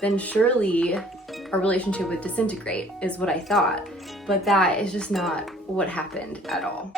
then surely our relationship would disintegrate, is what I thought. But that is just not what happened at all.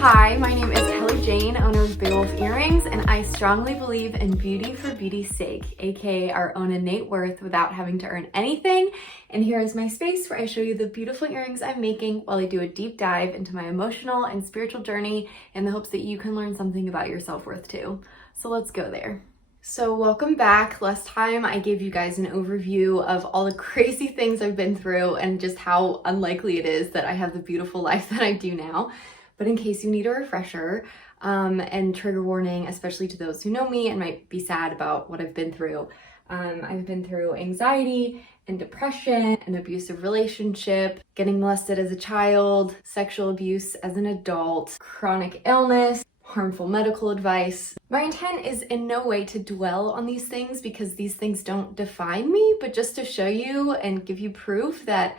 Hi, my name is Kelly-Jayne, owner of Baewolf earrings, and I strongly believe in beauty for beauty's sake, aka our own innate worth without having to earn anything. And here is my space where I show you the beautiful earrings I'm making while I do a deep dive into my emotional and spiritual journey in the hopes that you can learn something about your self-worth too. So let's go there. So welcome back. Last time I gave you guys an overview of all the crazy things I've been through and just how unlikely it is that I have the beautiful life that I do now. But in case you need a refresher, and trigger warning, especially to those who know me and might be sad about what I've been through. I've been through anxiety and depression, an abusive relationship, getting molested as a child, sexual abuse as an adult, chronic illness, harmful medical advice. My intent is in no way to dwell on these things because these things don't define me, but just to show you and give you proof that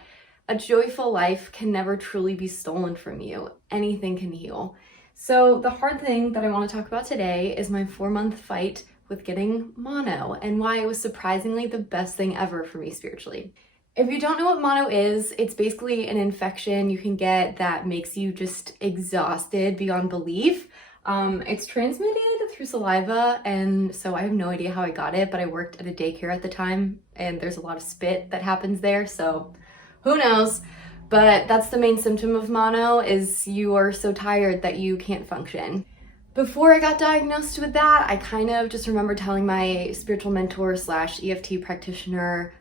a joyful life can never truly be stolen from you. Anything can heal. So the hard thing that I want to talk about today is my 4-month fight with getting mono and why it was surprisingly the best thing ever for me spiritually. If you don't know what mono is, it's basically an infection you can get that makes you just exhausted beyond belief. It's transmitted through saliva, and so I have no idea how I got it, but I worked at a daycare at the time and there's a lot of spit that happens there, so who knows? But that's the main symptom of mono, is you are so tired that you can't function. Before I got diagnosed with that, I kind of just remember telling my spiritual mentor / EFT practitioner,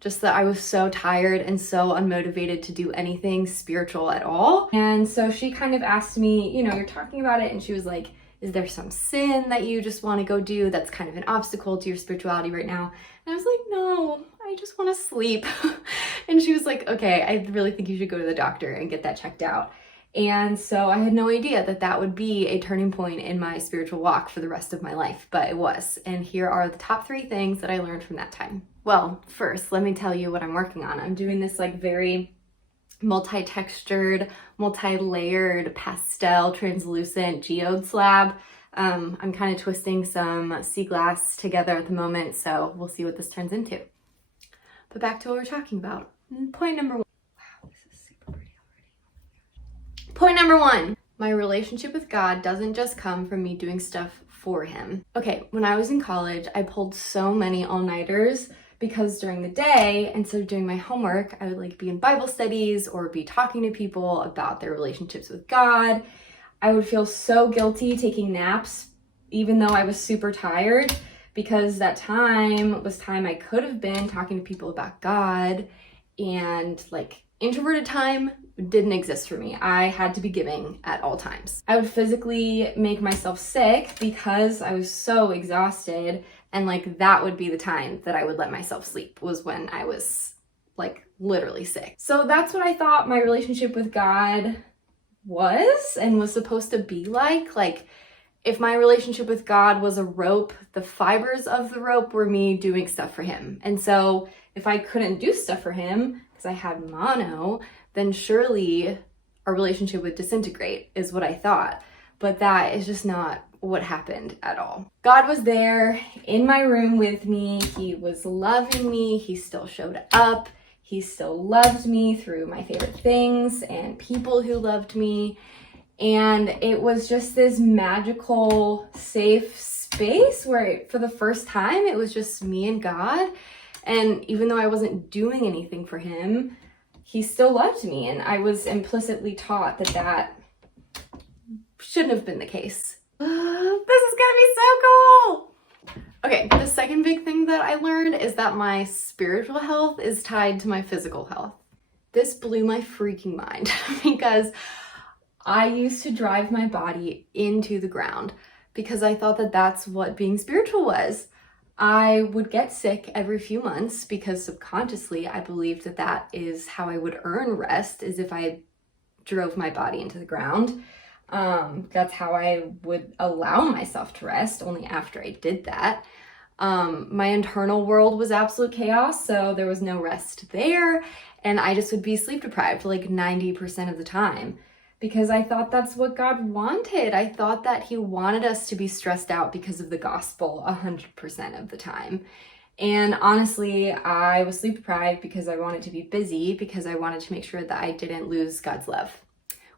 just that I was so tired and so unmotivated to do anything spiritual at all. And so she kind of asked me, you're talking about it, and she was like, is there some sin that you just want to go do that's kind of an obstacle to your spirituality right now? And I was like, no, I just want to sleep. And she was like, okay, I really think you should go to the doctor and get that checked out. And so I had no idea that that would be a turning point in my spiritual walk for the rest of my life, but it was. And here are the top 3 things that I learned from that time. Well, first, let me tell you what I'm working on. I'm doing this very multi-textured, multi-layered, pastel, translucent geode slab. I'm kind of twisting some sea glass together at the moment, so we'll see what this turns into. But back to what we're talking about. Point number 1. Wow, this is super pretty already. Point number 1. My relationship with God doesn't just come from me doing stuff for him. Okay, when I was in college, I pulled so many all-nighters because during the day, instead of doing my homework, I would be in Bible studies or be talking to people about their relationships with God. I would feel so guilty taking naps, even though I was super tired, because that time was time I could have been talking to people about God, and introverted time didn't exist for me. I had to be giving at all times. I would physically make myself sick because I was so exhausted, and that would be the time that I would let myself sleep, was when I was literally sick. So that's what I thought my relationship with God was and was supposed to be like. If my relationship with God was a rope, the fibers of the rope were me doing stuff for him. And so if I couldn't do stuff for him because I had mono, then surely our relationship would disintegrate, is what I thought. But that is just not what happened at all. God was there in my room with me. He was loving me. He still showed up. He still loved me through my favorite things and people who loved me. And it was just this magical, safe space where for the first time, it was just me and God. And even though I wasn't doing anything for him, he still loved me. And I was implicitly taught that that shouldn't have been the case. This is gonna be so cool. Okay, the second big thing that I learned is that my spiritual health is tied to my physical health. This blew my freaking mind because I used to drive my body into the ground because I thought that that's what being spiritual was. I would get sick every few months because subconsciously I believed that that is how I would earn rest, is if I drove my body into the ground. That's how I would allow myself to rest, only after I did that. My internal world was absolute chaos, so there was no rest there, and I just would be sleep deprived like 90% of the time because I thought that's what God wanted. I thought that He wanted us to be stressed out because of the gospel 100% of the time. And honestly, I was sleep deprived because I wanted to be busy, because I wanted to make sure that I didn't lose God's love.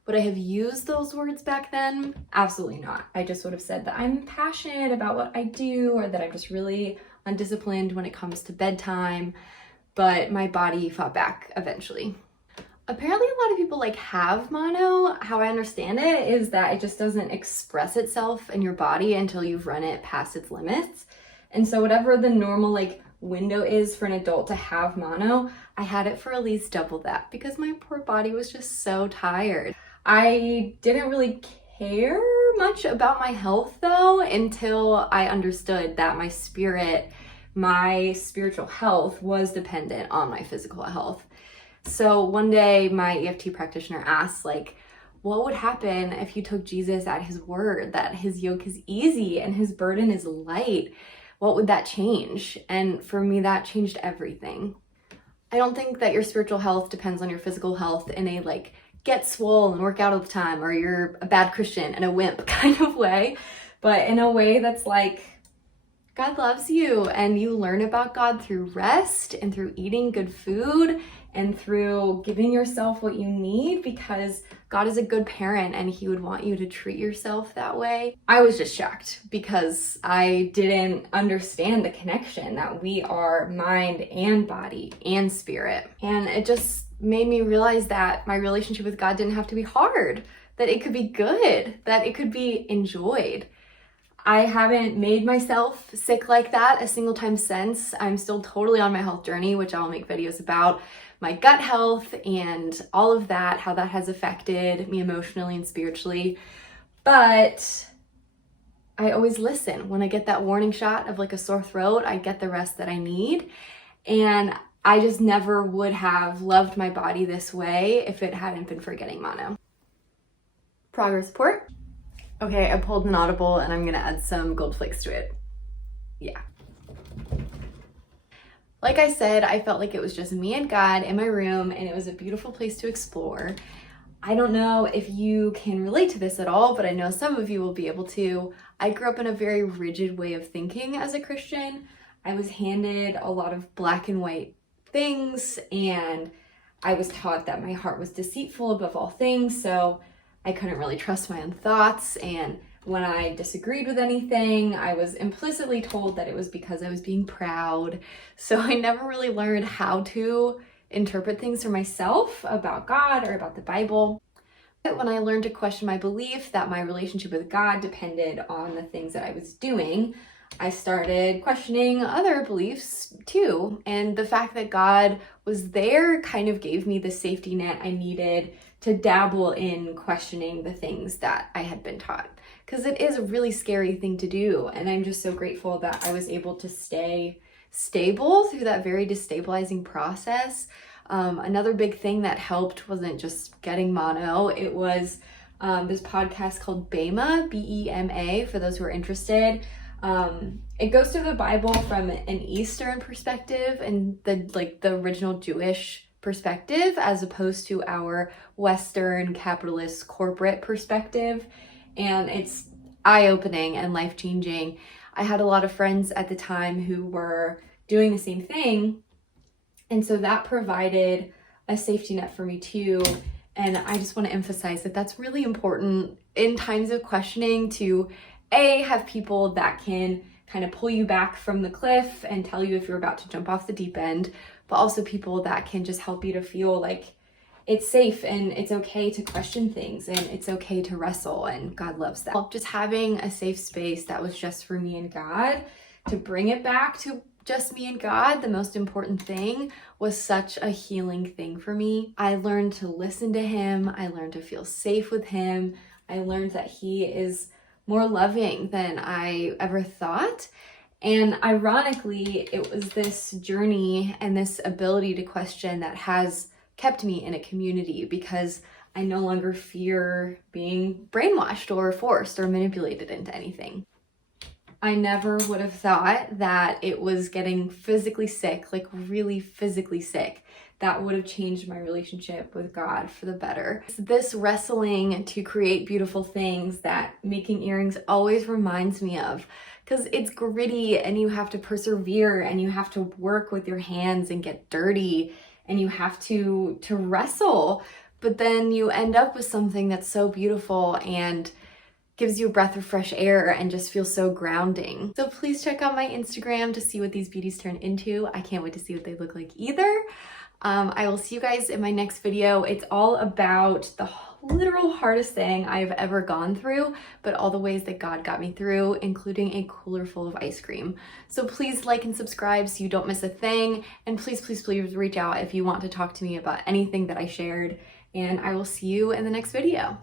Would I have used those words back then? Absolutely not. I just would have said that I'm passionate about what I do, or that I'm just really undisciplined when it comes to bedtime, but my body fought back eventually. Apparently a lot of people have mono. How I understand it is that it just doesn't express itself in your body until you've run it past its limits. And so whatever the normal window is for an adult to have mono, I had it for at least double that because my poor body was just so tired. I didn't really care much about my health though until I understood that my spiritual health was dependent on my physical health. So one day my EFT practitioner asked what would happen if you took Jesus at His word, that His yoke is easy and His burden is light? What would that change? And for me, that changed everything. I don't think that your spiritual health depends on your physical health in a get swole and work out all the time, or you're a bad Christian and a wimp kind of way, but in a way that's God loves you, and you learn about God through rest and through eating good food and through giving yourself what you need, because God is a good parent and He would want you to treat yourself that way. I was just shocked because I didn't understand the connection that we are mind and body and spirit. And it just made me realize that my relationship with God didn't have to be hard, that it could be good, that it could be enjoyed. I haven't made myself sick like that a single time since. I'm still totally on my health journey, which I'll make videos about my gut health and all of that, how that has affected me emotionally and spiritually. But I always listen. When I get that warning shot of a sore throat, I get the rest that I need. And I just never would have loved my body this way if it hadn't been for getting mono. Progress report. Okay, I pulled an audible and I'm gonna add some gold flakes to it. Yeah. Like I said, I felt like it was just me and God in my room, and it was a beautiful place to explore. I don't know if you can relate to this at all, but I know some of you will be able to. I grew up in a very rigid way of thinking as a Christian. I was handed a lot of black and white things, and I was taught that my heart was deceitful above all things, so I couldn't really trust my own thoughts, and when I disagreed with anything, I was implicitly told that it was because I was being proud. So I never really learned how to interpret things for myself about God or about the Bible. But when I learned to question my belief that my relationship with God depended on the things that I was doing, I started questioning other beliefs too. And the fact that God was there kind of gave me the safety net I needed to dabble in questioning the things that I had been taught. Because it is a really scary thing to do. And I'm just so grateful that I was able to stay stable through that very destabilizing process. Another big thing that helped wasn't just getting mono. It was this podcast called Bema, B-E-M-A, for those who are interested. It goes through the Bible from an Eastern perspective and the original Jewish perspective, as opposed to our Western capitalist corporate perspective. And it's eye-opening and life-changing. I had a lot of friends at the time who were doing the same thing. And so that provided a safety net for me too. And I just want to emphasize that that's really important in times of questioning, to have people that can kind of pull you back from the cliff and tell you if you're about to jump off the deep end, but also people that can just help you to feel like it's safe and it's okay to question things and it's okay to wrestle, and God loves that. Just having a safe space that was just for me and God, to bring it back to just me and God, the most important thing, was such a healing thing for me. I learned to listen to Him. I learned to feel safe with Him. I learned that He is more loving than I ever thought. And ironically, it was this journey and this ability to question that has kept me in a community, because I no longer fear being brainwashed or forced or manipulated into anything. I never would have thought that it was getting physically sick, like really physically sick, that would have changed my relationship with God for the better. It's this wrestling to create beautiful things that making earrings always reminds me of, because it's gritty and you have to persevere and you have to work with your hands and get dirty and you have to wrestle, but then you end up with something that's so beautiful and gives you a breath of fresh air and just feels so grounding. So please check out my Instagram to see what these beauties turn into. I can't wait to see what they look like either. I will see you guys in my next video. It's all about the literal hardest thing I've ever gone through, but all the ways that God got me through, including a cooler full of ice cream. So please like and subscribe so you don't miss a thing. And please, please, please reach out if you want to talk to me about anything that I shared. And I will see you in the next video.